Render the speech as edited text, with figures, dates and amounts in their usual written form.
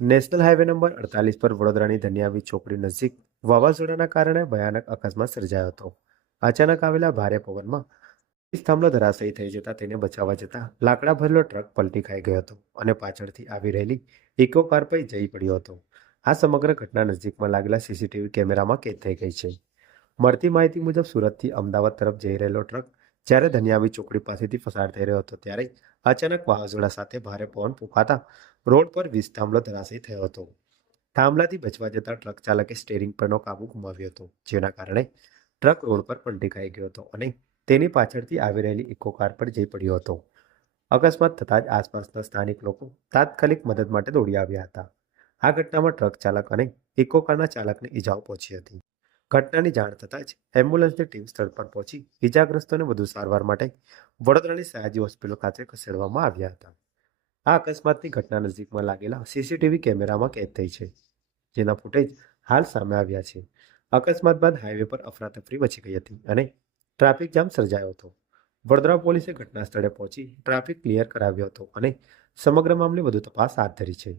National highway number 48 પર વડોદરાની ધન્યાવી ચોકડી નજીક વાવાઝોડાના કારણે ભયાનક અકસ્માત સર્જાયો હતો. અચાનક આવેલા ભારે પવનમાં વીજ થાંભલો ધરાશાયી થઈ જતા તેને બચાવવા જતા લાકડા ભરેલો ટ્રક પલટી ખાઈ ગયો હતો અને પાછળથી આવી રહેલી ઇકો કાર પર જઈ પડ્યો હતો. આ સમગ્ર ઘટના નજીકમાં લાગેલા સીસીટીવી કેમેરામાં કેદ થઈ ગઈ છે. મળતી માહિતી મુજબ સુરતથી અમદાવાદ તરફ જઈ રહેલો ટ્રક જ્યારે ધન્યાવી ચોકડી પાસેથી પસાર થઈ રહ્યો હતો ત્યારે અચાનક વાવાઝોડા સાથે ભારે પવન ફૂંકાતા રોડ પર વીજ થાંભલો ધરાશાયી થયો હતો. થાંભલાથી બચવા જતા ટ્રક ચાલકે સ્ટીયરિંગ પરનો કાબુ ગુમાવ્યો હતો, જેના કારણે ટ્રક રોડ પર પલટી ખાઈ ગયો હતો અને તેની પાછળથી આવી રહેલી ઇકો કાર પર જઈ પડ્યો હતો. અકસ્માત થતાં જ આસપાસના સ્થાનિક લોકો તાત્કાલિક મદદ માટે દોડી આવ્યા હતા. આ ઘટનામાં ટ્રક ચાલક અને ઇકો કારના ચાલકને ઈજાઓ પહોંચી હતી. ઘટનાની જાણ થતાં જ એમ્બ્યુલન્સની ટીમ સ્થળ પર પહોંચી ઈજાગ્રસ્તોને વધુ સારવાર માટે વડોદરાની સયાજી હોસ્પિટલ ખાતે ખસેડવામાં આવ્યા હતા. આ અકસ્માતની ઘટના નજીકમાં લાગેલા સીસીટીવી કેમેરામાં કેદ થઈ છે, જેના ફૂટેજ હાલ સામે આવ્યા છે. અકસ્માત બાદ હાઈવે પર અફરાતફરી મચી ગઈ હતી અને ટ્રાફિક જામ સર્જાયો હતો. વડોદરા પોલીસે ઘટના સ્થળે પહોંચી ટ્રાફિક ક્લિયર કરાવ્યો હતો અને સમગ્ર મામલે વધુ તપાસ હાથ ધરી છે.